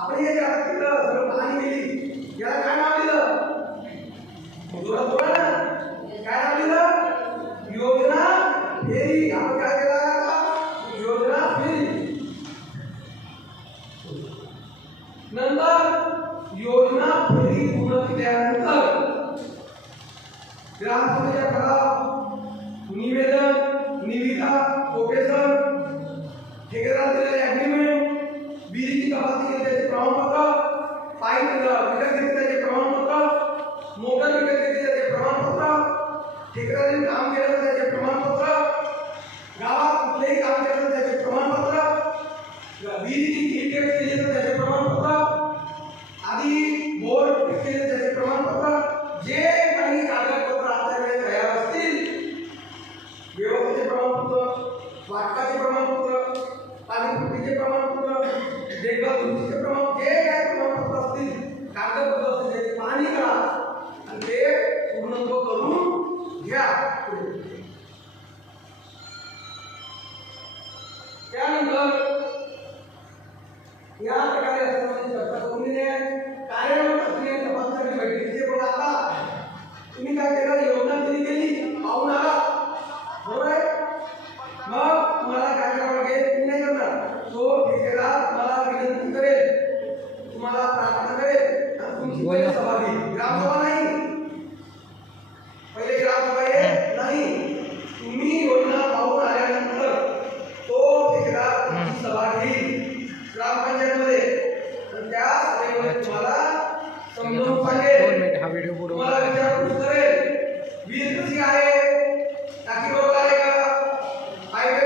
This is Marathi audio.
आपण हे घरात केलं सगळं पाणी गेली याला काय नाव दिलं? जोरात बोला ना, काय नाव दिलं? योजना फेरी. आपण काय केलं? योजना फेरी. नंतर योजना फेरी पूर्ण केल्यानंतर ग्रामसभेच्या ठराव, निवेदन, निविदा, कोटेशन, ठेकेदार दिलेले ॲग्रीमेंट, विहिरीची तपासणी केली त्याचे प्रमाणपत्र, पाईप विकत घेतले त्याचे प्रमाणपत्र, मोटर विकत घेतली त्याचे प्रमाणपत्र, ठेकेदाराने काम केलं त्याचे प्रमाणपत्र, गावात कुठलेही काम केलं त्याचे प्रमाणपत्र, विहिरीची नीट केली त्याचे प्रमाणपत्र, आधी बोर केले त्याचे प्रमाणपत्र, जे काही कागदपत्र आपल्याकडे तयार असतील, व्यवस्थेचे प्रमाणपत्र, वाटपाचे प्रमाणपत्र, पाणीपुरवठ्याचे प्रमाणपत्र, देखभाल दुरुस्तीचे प्रमाणपत्र, जे काही प्रमाणपत्र असतील, कागदपत्र असतील त्याची पाहणी करा आणि ते पूर्णत्व करून घ्या. त्यानंतर या प्रकारे असं चर्चा करून कार्यान्वयन प्रक्रिया तपासणी बैठकीचे बघा. आता तुम्ही काय केलं? योजना केली पाहून आला, बरोबर आहे? मग तुम्हाला काय करावं लागेल? तुम्ही नाही करणार, तो ठेकेदार मला विनंती करेल, तुम्हाला प्रार्थना करेल आणि तुमची पहिले सभा घेईल. ग्रामसभा नाही, पहिले ग्रामसभा आहे नाही. तुम्ही योजना पाहून आल्यानंतर तो ठेकेदार तुमची सभा घेईल ग्रामपंचायतमध्ये आणि त्या सभेमध्ये तुम्हाला समजावून सांगेल, तुम्हाला विचारपूस करेल, वीज कशी आहे, टाकी बरोबर आहे का, पाईप